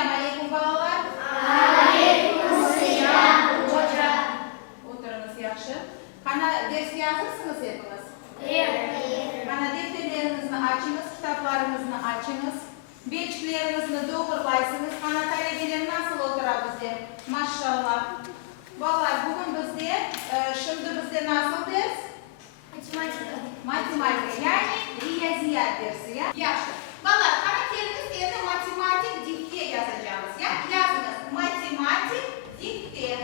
Assalamu alaikum balalar. Oturunuz yaxshi. Qana dersga hazırsınız hepiniz? Qana defterlerinizni açınız, kitaplarınızı açınız. Beçiklerinizni doğrulaysınız. Qana talebeler nasıl oturabız deb. Maşallah. Balalar bugün bizde, şimdi bizde nasıl ders? Matematika. Yani riyaziyat dersi ya. Yaxshi. Balalar qana keliniz endi matematik dikte yazacağız ya. Yazınız. Математик, дикте.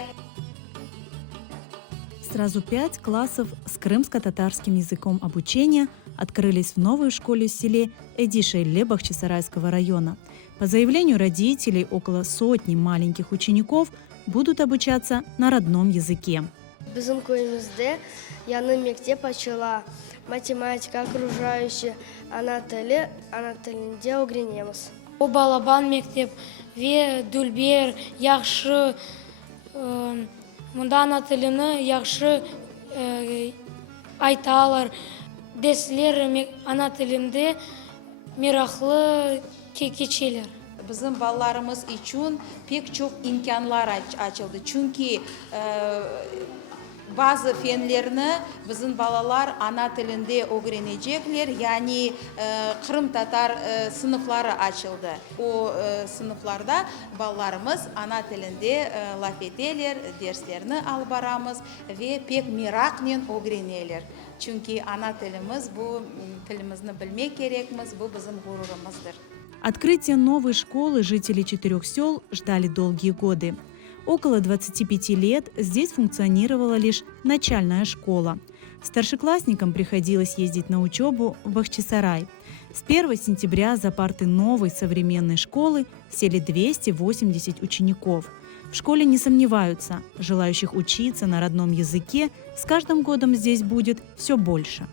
Сразу 5 классов с крымско-татарским языком обучения открылись в новой школе в селе Эдишейле Бахчисарайского района. По заявлению родителей, около сотни маленьких учеников будут обучаться на родном языке. Біздің көйімізде яны мектеп ашыла, математика, окружающий, ана тілінде öğrenеміз. O балабан мектеп ве дүлбер яхшы мында ана тіліні яхшы айталар. Деслер ана тілінде мирахлы кечелер. Bizim ballarımız için pek çok imkanlar açıldı. Çünkü bazı fenlerini bizim balalar ana tilinde öğrenecekler. Yani Kırım Tatar sınıfları açıldı. O sınıflarda ballarımız ana tilinde laf edeler, derslerini alıp baramız ve pek merakla öğrenirler. Çünkü ana tilimiz bu tilimizni bilmek gerekmiz, bu bizim gururumuzdur. Открытие новой школы жители 4 сел ждали долгие годы. Около 25 лет здесь функционировала лишь начальная школа. Старшеклассникам приходилось ездить на учебу в Бахчисарай. С 1 сентября за парты новой современной школы сели 280 учеников. В школе не сомневаются, желающих учиться на родном языке с каждым годом здесь будет все больше.